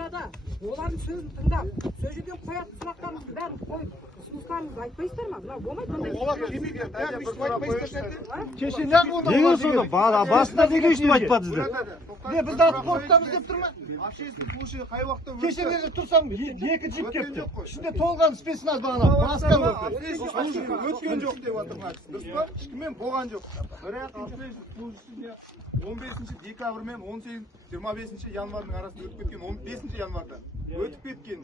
сырада олардың сөзін тыңдап, сол жерден қоятын сұрақтарыңызды бәрін қойып, ұсыныстарыңызды айтпайсыздар ма? Мынау болмайды мұндай. Олар кемеге бәрін бүйтіп айтпайсыздар. Кеше неғып онда? Неге сонда? Басында неге өйстіп айтпадыңыздар? Не, біз даты қорқытамыз деп тұрмын. Общественный случай қай уақытта өрт? Кеше мен тұрсам, екі джип кепті. Ішінде толған спецназ бағана, маска болды. Өткен жоқ деп жатырмын. Дұрыс па? Ешкіммен болған жоқ. Бірақ 15 декабрь мен 25 январдың арасында өтіп кеткен, 15 январда өтіп кеткен.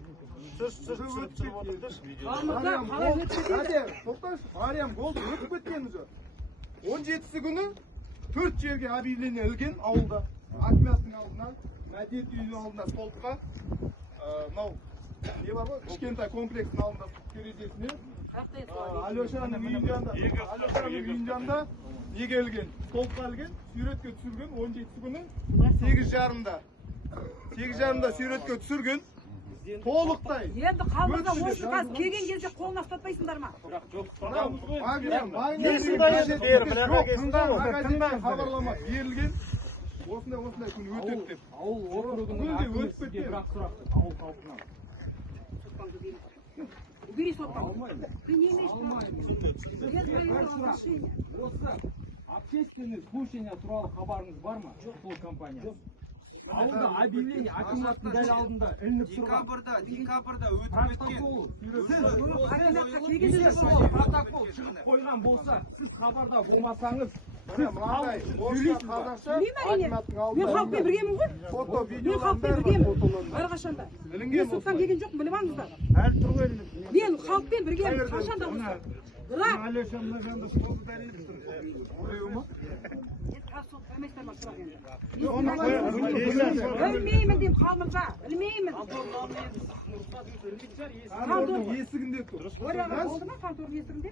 Тоқтаңызшы, Мариям болды, өтіп кеткен уже. 17-сі күні 4 жерге объявление ілген ауылда. Акмястың алдына, мәдениет үйінің алдына столбқа, мынау не бар ғой, кішкентай комплекстің алдында терезесіне Алешаның үйінің жанында неге ілген? Столбқа ілген, суретке түсірген 17-сі күні 8:30-да суретке түсірген. Толықтай. Енді қалмырда осы қаз келген кезде қолына ұстатпайсыңдар ма? Хабарлама берілген. Осындай күн өтеді деп. Ауыл округының әкімшісіне бірақ сұрақ ауыл халқынан. Убери соттан. Ты не имеешь права. Осы общественный слушание туралы хабарыңыз бар ма? Сол компания. Ауылда объявление акиматтың дәл алдында ілініп тұрған. Декабрда өтіп кеткен. Сіз протокол шығып қойған болса, сіз хабарда болмасаңыз, Мен халықпен біргемін ғой. Мен халықпен біргемін. Әрқашанда. Мен соттан келген жоқпын, біліп алыңыздар. Мен халықпен біргемін. Қашанда болса. Бірақ білмеймін деймін қалмырға. Білмеймін. Есігінде тұр. Оларға болды ма контордың есігінде?